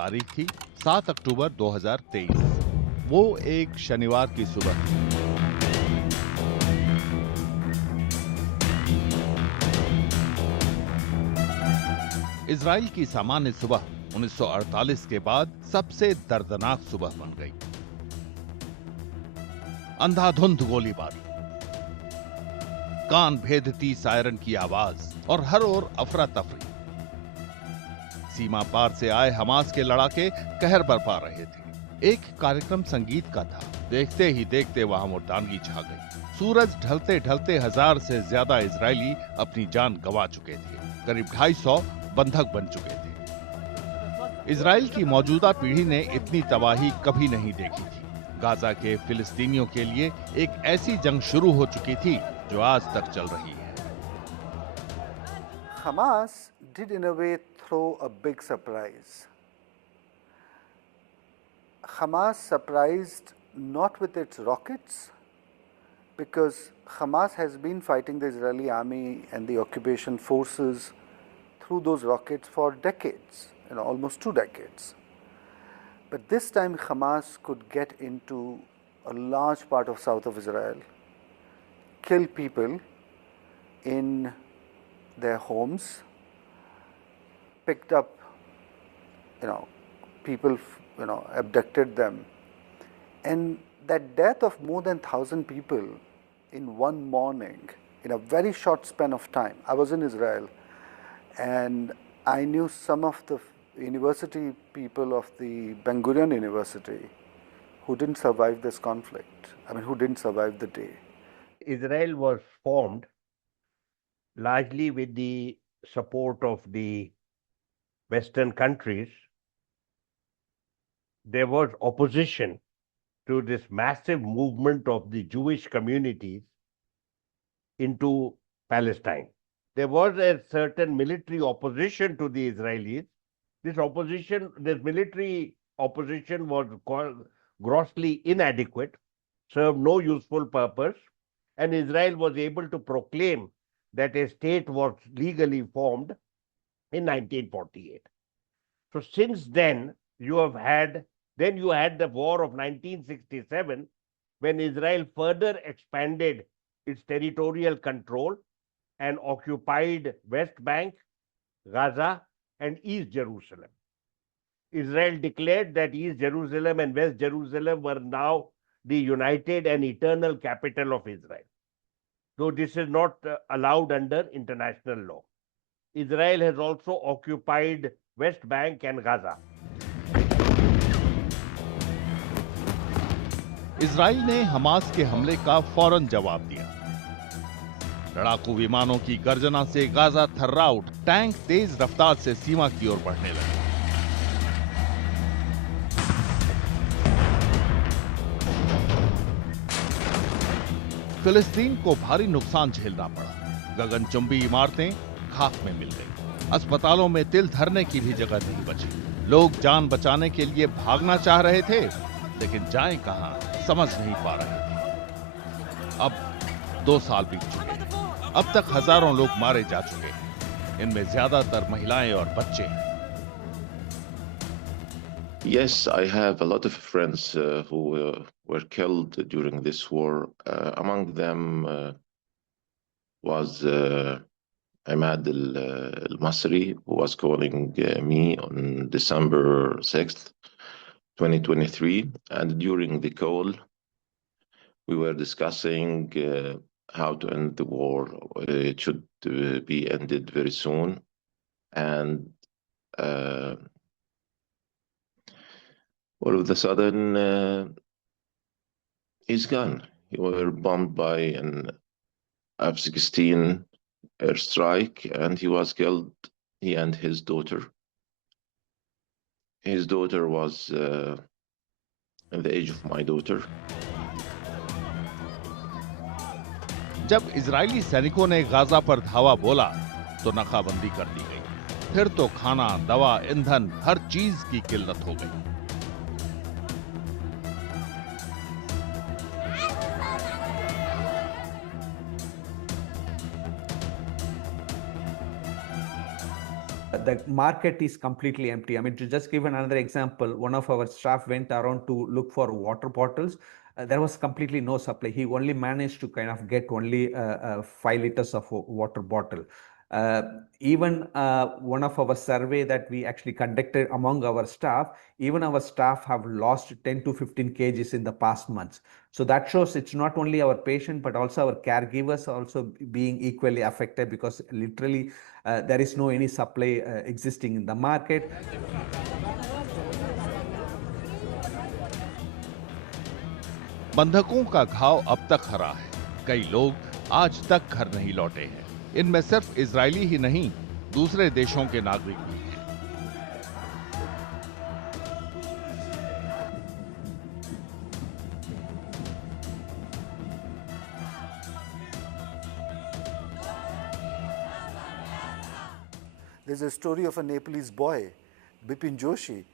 तारीख थी 7 अक्टूबर 2023। वो एक शनिवार की सुबह थी। इजराइल की सामान्य सुबह 1948 के बाद सबसे दर्दनाक सुबह बन गई। अंधाधुंध गोलीबारी, कान भेदती सायरन की आवाज और हर ओर अफरा तफरी। सीमा पार से आए हमास के लड़ाके कहर बरपा रहे थे। एक कार्यक्रम संगीत का था। देखते ही देखते वहां मोटानगी छा गई। सूरज ढलते ढलते 1000 से ज्यादा इजरायली अपनी जान गंवा चुके थे। करीब 250 बंधक बन चुके थे। इजराइल की मौजूदा पीढ़ी ने इतनी तबाही कभी नहीं देखी थी। गाजा के फिलिस्तीनियों के लिए एक ऐसी जंग शुरू हो चुकी थी जो आज तक चल रही है। Hamas did in a way throw a big surprise. Hamas surprised not with its rockets, because Hamas has been fighting the Israeli army and the occupation forces through those rockets for decades, almost 2 decades. But this time Hamas could get into a large part of south of Israel, kill people in their homes, picked up, people, abducted them, and that death of more than 1,000 people in one morning, in a very short span of time. I was in Israel, and I knew some of the university people of the Ben Gurion University who didn't survive this conflict. Who didn't survive the day. Israel was formed largely with the support of the Western countries. There was opposition to this massive movement of the Jewish communities into Palestine. There was a certain military opposition to the Israelis. This military opposition was grossly inadequate, served no useful purpose, and Israel was able to proclaim that a state was legally formed in 1948. So since then, you had the war of 1967, when Israel further expanded its territorial control and occupied West Bank, Gaza, and East Jerusalem. Israel declared that East Jerusalem and West Jerusalem were now the united and eternal capital of Israel, though this is not allowed under international law. Israel has also occupied West Bank and Gaza. Israel ने Hamas के हमले का फौरन जवाब दिया। लड़ाकू विमानों की गर्जना से गाजा थर्रा उठ, टैंक तेज रफ्तार से सीमा की ओर बढ़ने लगे। फिलिस्तीन को भारी नुकसान झेलना पड़ा। गगनचुंबी इमारतें खाक में मिल गई। अस्पतालों में तिल धरने की भी जगह नहीं बची। लोग जान बचाने के लिए भागना चाह रहे थे, लेकिन जाएं कहां समझ नहीं पा रहे थे। अब 2 साल बीत चुके हैं। अब तक हजारों लोग मारे जा चुके हैं। इनमें ज्यादातर महिलाएं और बच्चे हैं। Yes, I have a lot of friends who were killed during this war. Among them was Ahmad al-Masri, who was calling me on December 6th, 2023. And during the call, we were discussing how to end the war. It should be ended very soon. And all of a sudden, he's gone. He were bombed by an F-16 airstrike, and he was killed, he and his daughter. His daughter was in the age of my daughter. जब Israeli सैनिकों ने Gaza पर धावा बोला तो नाकाबंदी कर दी गई। फिर तो खाना, दवा, ईंधन, हर चीज की किल्लत हो गई। the market is completely empty. I mean, to just give another example, one of our staff went around to look for water bottles. There was completely no supply. He only managed to kind of get only 5 liters of water bottle. Even one of our survey that we actually conducted among our staff, even our staff have lost 10 to 15 kgs in the past months. So that shows it's not only our patient, but also our caregivers also being equally affected, because literally there is no any supply existing in the market. बंधकों का घाव अब तक हरा है। कई लोग आज तक घर नहीं लौटे हैं। इनमें सिर्फ इजरायली ही नहीं, दूसरे देशों के नागरिक भी हैं। There's a story of a Nepalese boy, Bipin Joshi,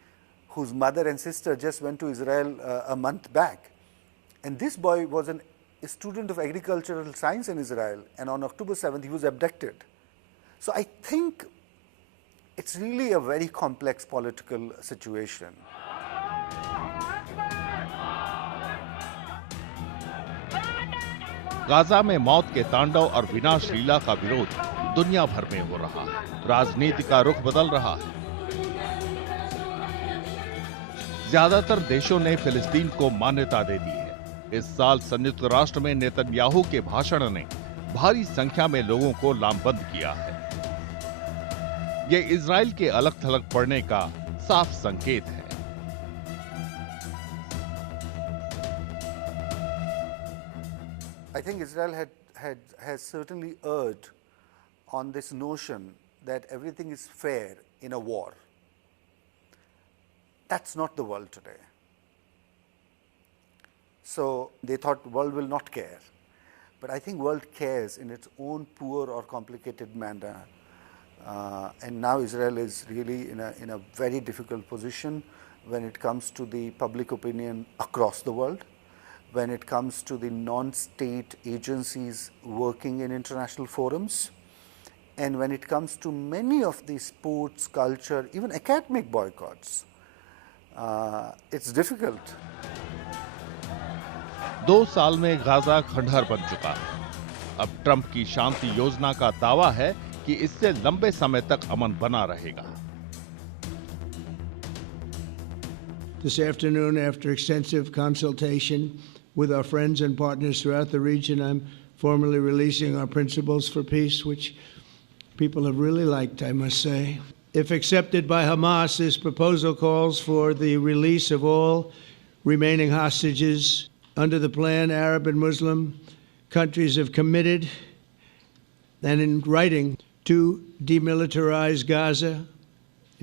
whose mother and sister just went to Israel a month back. And this boy was a student of agricultural science in Israel, and on October 7th he was abducted. So I think it's really a very complex political situation. Gaza में मौत के तांडव और विनाश लीला का विरोध दुनिया भर में हो रहा है। राजनीति का रुख बदल रहा है। ज्यादातर देशों ने फिलिस्तीन को मान्यता दे दी है। इस साल संयुक्त राष्ट्र में नेतन्याहू के भाषण ने भारी संख्या में लोगों को लामबंद किया है। ये इजराइल के अलग थलग पड़ने का साफ संकेत है। I think Israel has certainly erred on this notion that everything is fair in a war. That's not the world today. So they thought the world will not care. But I think world cares in its own poor or complicated manner. And now Israel is really in a very difficult position when it comes to the public opinion across the world, when it comes to the non-state agencies working in international forums, and when it comes to many of the sports, culture, even academic boycotts. It's difficult. 2 साल में Gaza खंडहर बन चुका है। अब Trump की शांति योजना का दावा है कि इससे लंबे समय तक अमन बना रहेगा। This afternoon, after extensive consultation with our friends and partners throughout the region, I'm formally releasing our principles for peace, which people have really liked, I must say. If accepted by Hamas, this proposal calls for the release of all remaining hostages. Under the plan, Arab and Muslim countries have committed and in writing to demilitarize Gaza,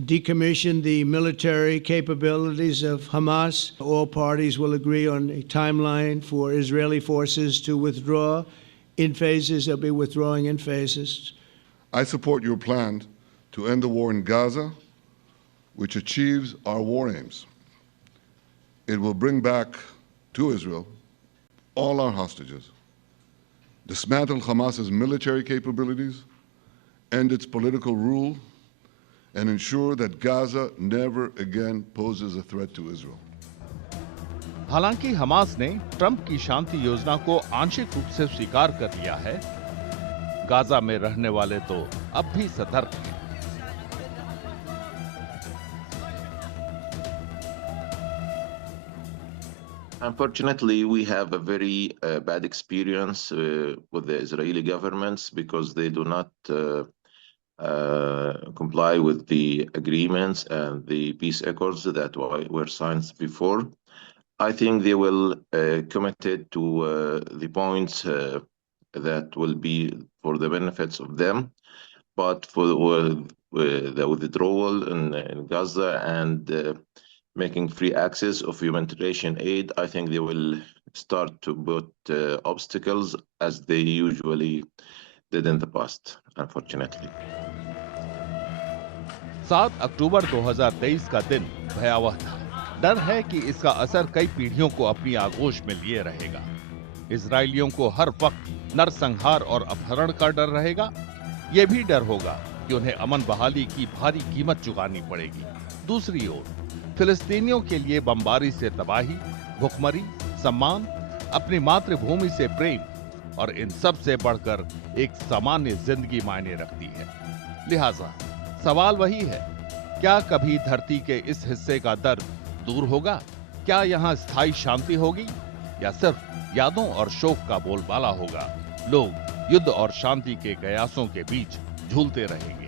decommission the military capabilities of Hamas. All parties will agree on a timeline for Israeli forces to withdraw in phases. They'll be withdrawing in phases. I support your plan to end the war in Gaza, which achieves our war aims. It will bring back to Israel all our hostages, dismantle Hamas's military capabilities, end its political rule, and ensure that Gaza never again poses a threat to Israel. हालांकि Hamas ने Trump की शांति योजना को आंशिक रूप से स्वीकार कर लिया है। गाजा में रहने वाले तो अब भी सतर्क हैं। Unfortunately, we have a very bad experience with the Israeli governments because they do not comply with the agreements and the peace accords that were signed before. I think they will committed to the points that will be for the benefits of them, but for the withdrawal in Gaza and making free access of humanitarian aid, I think they will start to put obstacles as they usually did in the past, unfortunately. 7 अक्टूबर 2023 का दिन भयावह था। डर है कि इसका असर कई पीढ़ियों को अपनी आगोश में लिए रहेगा। इजरायलियों को हर वक्त नरसंहार और अपहरण का डर रहेगा। ये भी डर होगा कि उन्हें अमन बहाली की भारी कीमत चुकानी पड़ेगी। दूसरी ओर फिलिस्तीनियों के लिए बमबारी से तबाही, भुखमरी, सम्मान, अपनी मातृभूमि से प्रेम और इन सब से बढ़कर एक सामान्य जिंदगी मायने रखती है। लिहाजा सवाल वही है, क्या कभी धरती के इस हिस्से का दर्द दूर होगा? क्या यहाँ स्थायी शांति होगी या सिर्फ यादों और शोक का बोलबाला होगा? लोग युद्ध और शांति के कयासों के बीच झूलते रहेंगे।